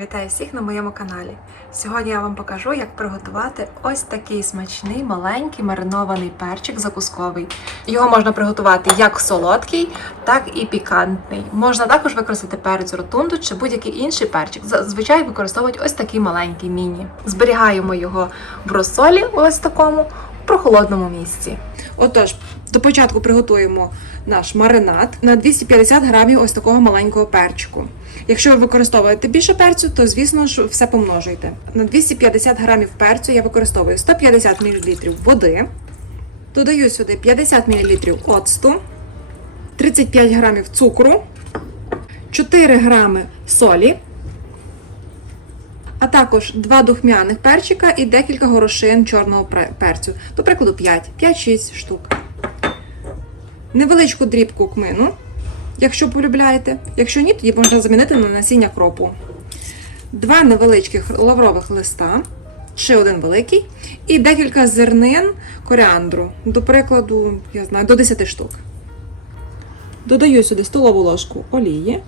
Вітаю всіх на моєму каналі. Сьогодні я вам покажу, як приготувати ось такий смачний маленький маринований перчик закусковий. Його можна приготувати як солодкий, так і пікантний. Можна також використати перець ротунду чи будь-який інший перчик. Зазвичай використовують ось такий маленький міні. Зберігаємо його в розсолі, ось такому, в прохолодному місці. Отож, до початку приготуємо наш маринад на 250 грамів ось такого маленького перчику. Якщо ви використовуєте більше перцю, то звісно ж все помножуйте. На 250 грамів перцю я використовую 150 мл води, додаю сюди 50 мл оцту, 35 грамів цукру, 4 грами солі, а також 2 духмяних перчика і декілька горошин чорного перцю. До прикладу 5, 5-6 штук. Невеличку дрібку кмину, якщо полюбляєте. Якщо ні, тоді можна замінити на насіння кропу. Два невеличких лаврових листа, ще один великий, і декілька зернин коріандру. До прикладу, я знаю, до 10 штук. Додаю сюди столову ложку олії.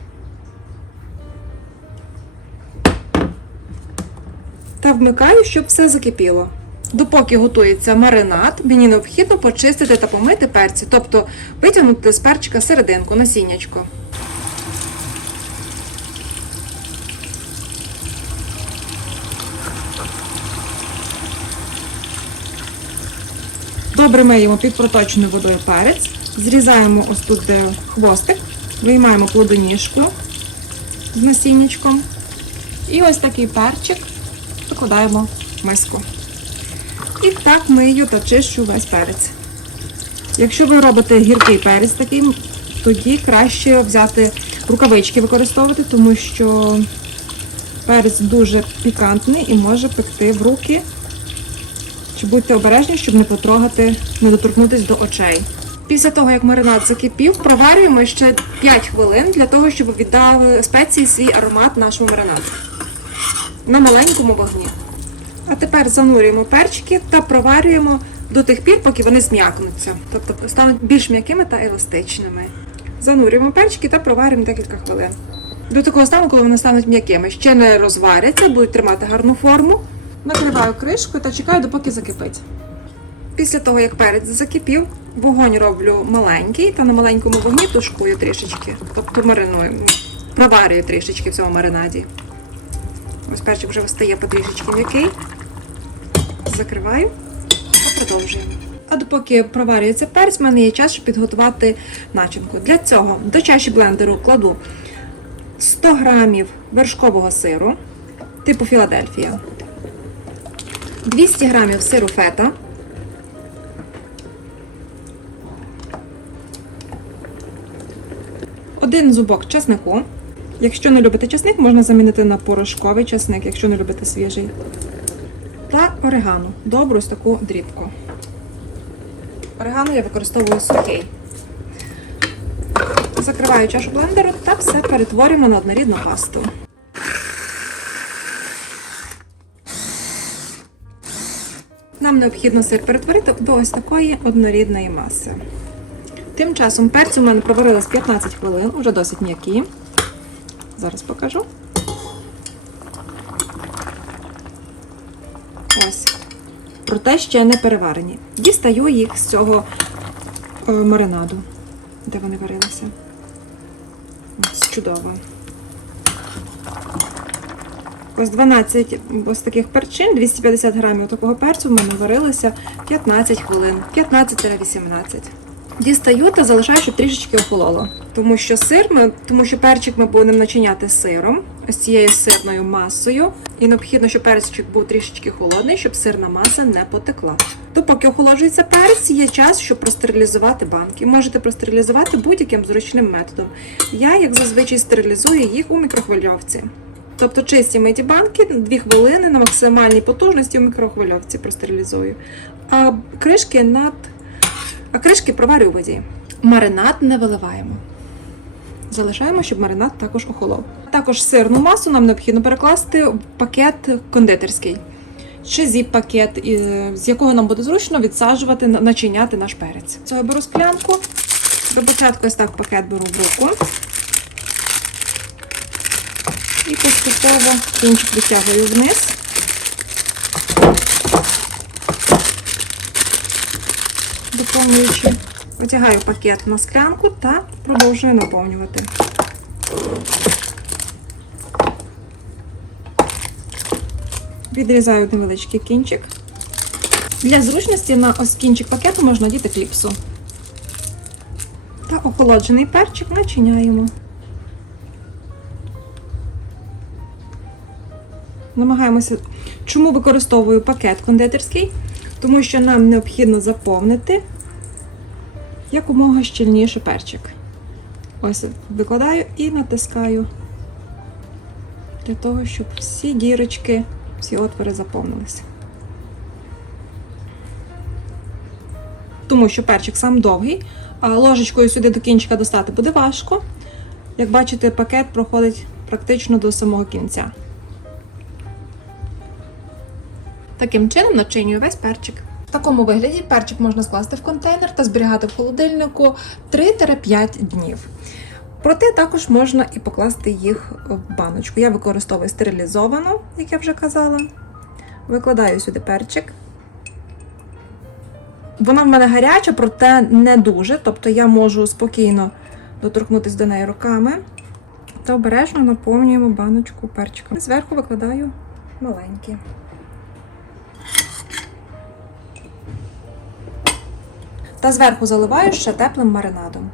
Та вмикаю, щоб все закипіло. Допоки готується маринад, мені необхідно почистити та помити перці, тобто витягнути з перчика серединку, насіннячко. Добре миємо під проточною водою перець, зрізаємо ось тут хвостик, виймаємо плодоніжку з насіннячком. І ось такий перчик викладаємо в миску. І так мию та чищу весь перець. Якщо ви робите гіркий перець такий, тоді краще взяти рукавички використовувати, тому що перець дуже пікантний і може пекти в руки. Чи будьте обережні, щоб не потрогати, не доторкнутися до очей. Після того, як маринад закипів, проварюємо ще 5 хвилин для того, щоб віддали спеції свій аромат нашому маринаду на маленькому вогні. А тепер занурюємо перчики та проварюємо до тих пір, поки вони зм'якнуться, тобто стануть більш м'якими та еластичними. Занурюємо перчики та проварюємо декілька хвилин. До такого стану, коли вони стануть м'якими, ще не розваряться, будуть тримати гарну форму. Накриваю кришкою та чекаю, допоки закипить. Після того, як перець закипів, вогонь роблю маленький та на маленькому вогні тушкую трішечки, тобто мариную, проварюю трішечки в цьому маринаді. Ось перчик вже стає потрішечки м'який. Закриваю та продовжуємо. А допоки проварюється перець, в мене є час, щоб підготувати начинку. Для цього до чаші блендеру кладу 100 грамів вершкового сиру типу Філадельфія, 200 грамів сиру фета, один зубок чеснику. Якщо не любите чесник, можна замінити на порошковий чесник, якщо не любите свіжий. Та орегано. Добру ось таку дрібку. Орегано я використовую сухий. Закриваю чашу блендеру та все перетворюємо на однорідну пасту. Нам необхідно сир перетворити до ось такої однорідної маси. Тим часом перці у мене проварились 15 хвилин, вже досить м'які. Зараз покажу. Проте ще не переварені. Дістаю їх з цього е, маринаду, де вони варилися. Ось чудово. Ось 12 ось таких перчин, 250 грамів такого перцю в мене варилися 15 хвилин, 15-18. Дістаю та залишаю, щоб трішечки охололо. Тому що сир, ми, тому що перчик ми будемо начиняти сиром, ось цією сирною масою. І необхідно, щоб перчик був трішечки холодний, щоб сирна маса не потекла. Допоки охолоджується перець, є час, щоб простерилізувати банки. Можете простерилізувати будь-яким зручним методом. Я, як зазвичай, стерилізую їх у мікрохвильовці. Тобто чисті миті банки 2 хвилини на максимальній потужності у мікрохвильовці простерилізую. А кришки над а кришки проварю у. Маринад не виливаємо. Залишаємо, щоб маринад також охолов. Також сирну масу нам необхідно перекласти в пакет кондитерський. Чи зіп-пакет, з якого нам буде зручно відсаджувати, начиняти наш перець. Цього я беру склянку. До початку ось так пакет беру в руку. І поступово кінчик витягую вниз. Доповнюючи, витягаю пакет на склянку та продовжую наповнювати. Відрізаю невеличкий кінчик. Для зручності на ось кінчик пакету можна діти кліпсу. Та охолоджений перчик начиняємо. Намагаємося. Чому використовую пакет кондитерський? Тому що нам необхідно заповнити якомога щільніше перчик. Ось викладаю і натискаю для того, щоб всі дірочки, всі отвори заповнилися. Тому що перчик сам довгий, а ложечкою сюди до кінчика достати буде важко. Як бачите, пакет проходить практично до самого кінця. Таким чином начинюю весь перчик. В такому вигляді перчик можна скласти в контейнер та зберігати в холодильнику 3-5 днів. Проте також можна і покласти їх в баночку. Я використовую стерилізовану, як я вже казала. Викладаю сюди перчик. Вона в мене гаряча, проте не дуже. Тобто я можу спокійно доторкнутися до неї руками. Та обережно наповнюємо баночку перчиком. Зверху викладаю маленькі. Та зверху заливаю ще теплим маринадом.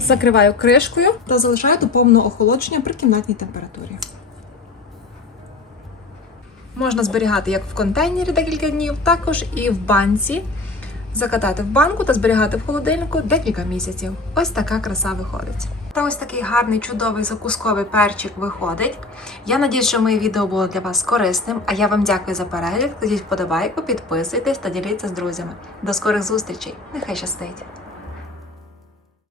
Закриваю кришкою та залишаю до повного охолодження при кімнатній температурі. Можна зберігати як в контейнері декілька днів, також і в банці. Закатати в банку та зберігати в холодильнику декілька місяців. Ось така краса виходить. Та ось такий гарний, чудовий закусковий перчик виходить. Я надію, що моє відео було для вас корисним. А я вам дякую за перегляд. Кладіть вподобайку, підписуйтесь та діліться з друзями. До скорих зустрічей! Нехай щастить!